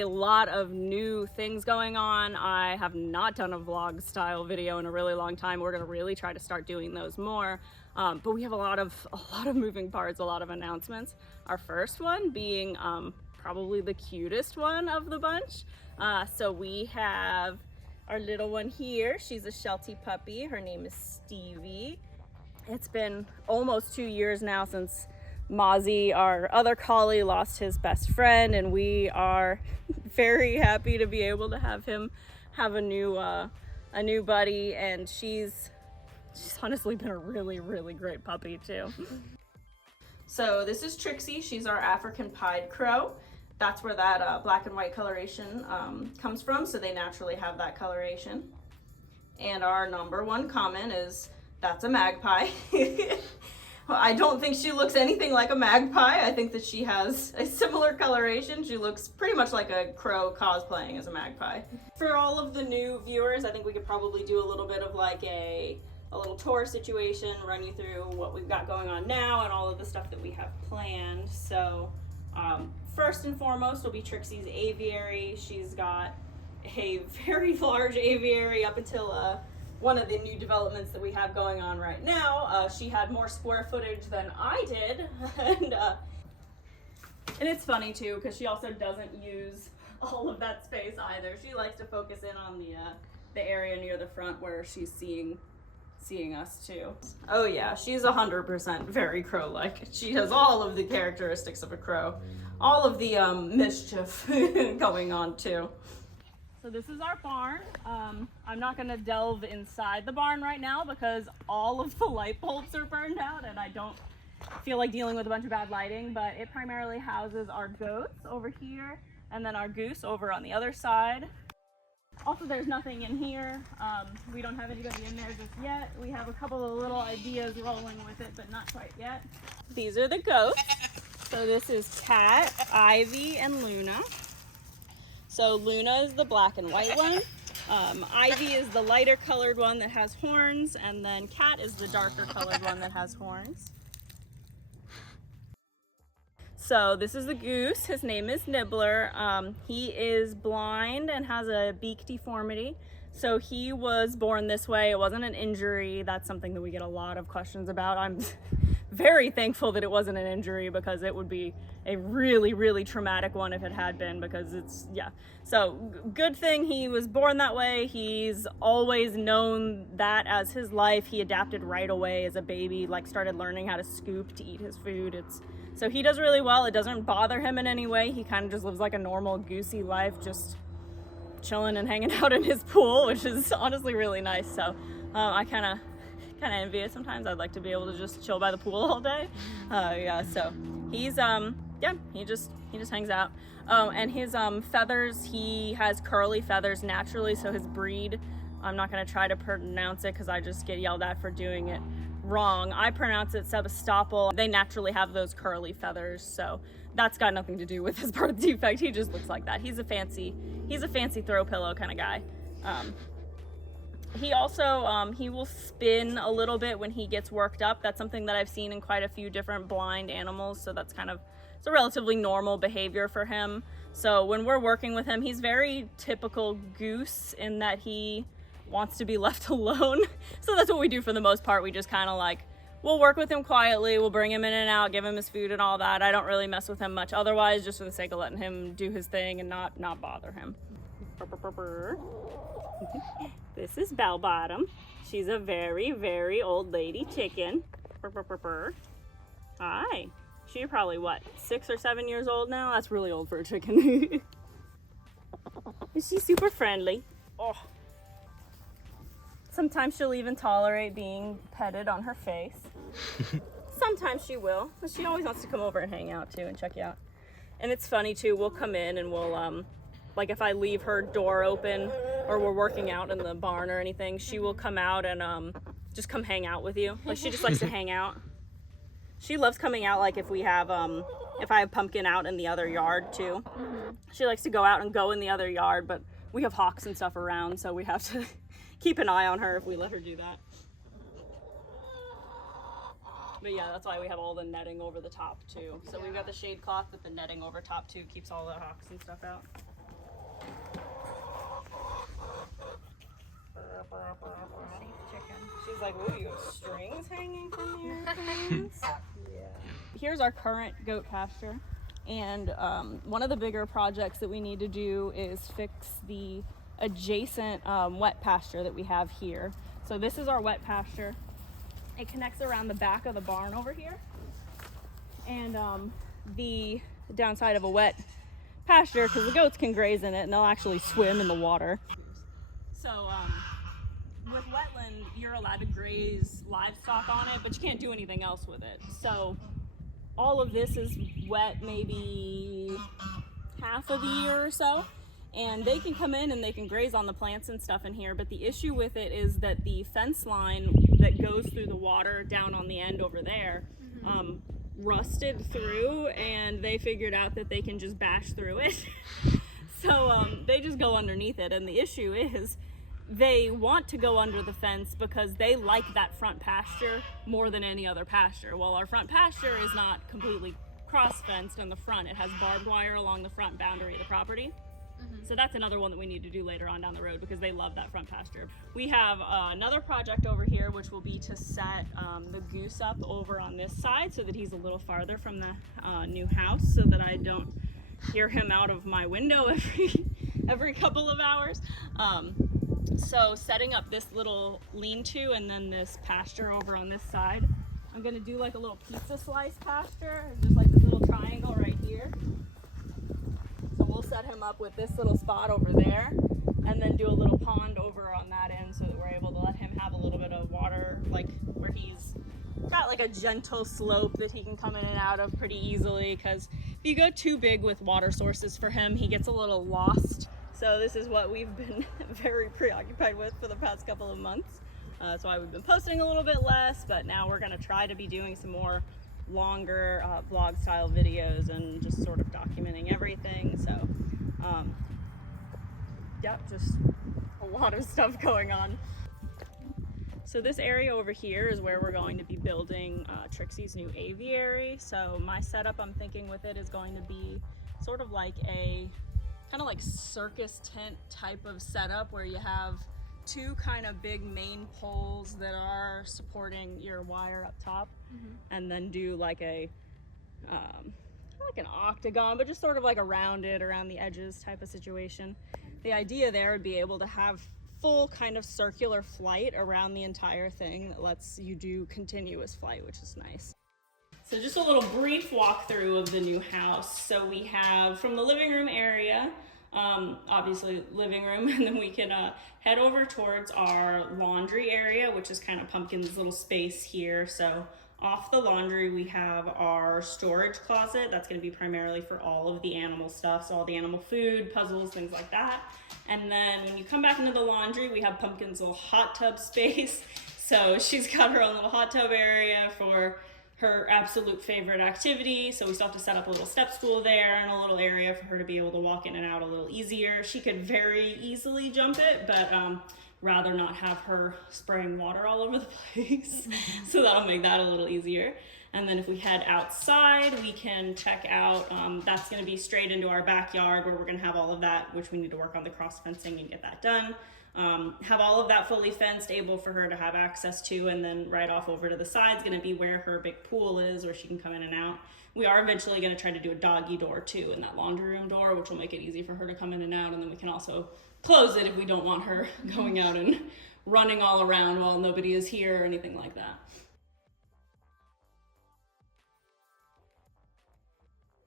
a lot of new things going on. I have not done a vlog style video in a really long time. We're gonna really try to start doing those more. But we have a lot of moving parts, a lot of announcements. Our first one being probably the cutest one of the bunch. So we have our little one here. She's a Sheltie puppy. Her name is Stevie. It's been almost 2 years now since Mozzie, our other collie, lost his best friend, and we are very happy to be able to have him have a new buddy. And she's honestly been a really great puppy too. So this is Trixie. She's our African pied crow. That's where that black and white coloration comes from, so they naturally have that coloration. And our number one comment is, that's a magpie. I don't think she looks anything like a magpie. I think that she has a similar coloration. She looks pretty much like a crow cosplaying as a magpie. For all of the new viewers, I think we could probably do a little bit of like a little tour situation, run you through what we've got going on now and all of the stuff that we have planned. So first and foremost will be Trixie's aviary. She's got a very large aviary up until one of the new developments that we have going on right now. She had more square footage than I did, and it's funny too because she also doesn't use all of that space either. She likes to focus in on the area near the front where she's seeing us too. Oh yeah, she's 100% very crow-like. She has all of the characteristics of a crow, all of the mischief going on too. So this is our barn. I'm not gonna delve inside the barn right now because all of the light bulbs are burned out and I don't feel like dealing with a bunch of bad lighting, but it primarily houses our goats over here and then our goose over on the other side. Also, there's nothing in here. We don't have anybody in there just yet. We have a couple of little ideas rolling with it, but not quite yet. These are the goats. So this is Cat, Ivy, and Luna. So Luna is the black and white one. Ivy is the lighter colored one that has horns, and then Cat is the darker colored one that has horns. So this is the goose. His name is Nibbler. He is blind and has a beak deformity. So he was born this way. It wasn't an injury. That's something that we get a lot of questions about. I'm very thankful that it wasn't an injury because it would be a really traumatic one if it had been, because yeah. So good thing he was born that way. He's always known that as his life. He adapted right away as a baby, like started learning how to scoop to eat his food. So he does really well. It doesn't bother him in any way. He kind of just lives like a normal goosey life, just chilling and hanging out in his pool, which is honestly really nice. So I kind of envy it sometimes. I'd like to be able to just chill by the pool all day. Yeah, so he's he just hangs out. And his feathers, he has curly feathers naturally, so his breed, I'm not going to try to pronounce it because I just get yelled at for doing it wrong. I pronounce it Sebastopol. They naturally have those curly feathers, so that's got nothing to do with his birth defect. He just looks like that. He's a fancy throw pillow kind of guy. He also he will spin a little bit when he gets worked up. That's something that I've seen in quite a few different blind animals, so that's it's a relatively normal behavior for him. So when we're working with him, he's very typical goose in that he wants to be left alone. So that's what we do for the most part. We just kind of we'll work with him quietly, we'll bring him in and out, give him his food and all that. I don't really mess with him much otherwise, just for the sake of letting him do his thing and not bother him. This is Bell Bottom. She's a very old lady chicken. Hi. She's probably what, 6 or 7 years old now? That's really old for a chicken. She's super friendly. Oh. Sometimes she'll even tolerate being petted on her face. Sometimes she will, but she always wants to come over and hang out too and check you out. And it's funny too, we'll come in and we'll, like if I leave her door open or we're working out in the barn or anything, she will come out and just come hang out with you. Like she just likes to hang out. She loves coming out, like if I have Pumpkin out in the other yard too. She likes to go out and go in the other yard, but we have hawks and stuff around, so we have to keep an eye on her if we let her do that. But yeah, that's why we have all the netting over the top too. So we've got the shade cloth with the netting over top too, keeps all the hawks and stuff out. She's like, ooh, you have strings hanging from your fence? Yeah. Here's our current goat pasture. And one of the bigger projects that we need to do is fix the adjacent wet pasture that we have here. So this is our wet pasture. It connects around the back of the barn over here. And the downside of a wet pasture, because the goats can graze in it and they'll actually swim in the water. So with wetland, you're allowed to graze livestock on it, but you can't do anything else with it. So all of this is wet maybe half of the year or so, and they can come in and they can graze on the plants and stuff in here, but the issue with it is that the fence line that goes through the water down on the end over there rusted through, and they figured out that they can just bash through it. So they just go underneath it, and the issue is they want to go under the fence because they like that front pasture more than any other pasture. Well, our front pasture is not completely cross-fenced in the front. It has barbed wire along the front boundary of the property. So that's another one that we need to do later on down the road because they love that front pasture. We have another project over here, which will be to set the goose up over on this side so that he's a little farther from the new house, so that I don't hear him out of my window every couple of hours. So setting up this little lean-to and then this pasture over on this side. I'm gonna do like a little pizza slice pasture, just like this little triangle right here. So we'll set him up with this little spot over there and then do a little pond over on that end so that we're able to let him have a little bit of water, like where he's got like a gentle slope that he can come in and out of pretty easily, because if you go too big with water sources for him, he gets a little lost. So this is what we've been very preoccupied with for the past couple of months. That's why we've been posting a little bit less, but now we're gonna try to be doing some more longer vlog style videos and just sort of documenting everything. So yep, just a lot of stuff going on. So this area over here is where we're going to be building Trixie's new aviary. So my setup, I'm thinking with it, is going to be sort of like a kind of like circus tent type of setup where you have two kind of big main poles that are supporting your wire up top, and then do like a like an octagon, but just sort of like a rounded around the edges type of situation. The idea there would be able to have full kind of circular flight around the entire thing that lets you do continuous flight, which is nice. So just a little brief walkthrough of the new house. So we have from the living room area, obviously living room, and then we can head over towards our laundry area, which is kind of Pumpkin's little space here. So off the laundry, we have our storage closet. That's going to be primarily for all of the animal stuff, so all the animal food, puzzles, things like that. And then when you come back into the laundry, we have Pumpkin's little hot tub space. So she's got her own little hot tub area for her absolute favorite activity. So we still have to set up a little step stool there and a little area for her to be able to walk in and out a little easier. She could very easily jump it, but rather not have her spraying water all over the place. So that'll make that a little easier. And then if we head outside, we can check out, that's gonna be straight into our backyard where we're gonna have all of that, which we need to work on the cross fencing and get that done. Have all of that fully fenced, able for her to have access to, and then right off over to the side is gonna be where her big pool is, where she can come in and out. We are eventually gonna try to do a doggy door too, in that laundry room door, which will make it easy for her to come in and out, and then we can also close it if we don't want her going out and running all around while nobody is here or anything like that.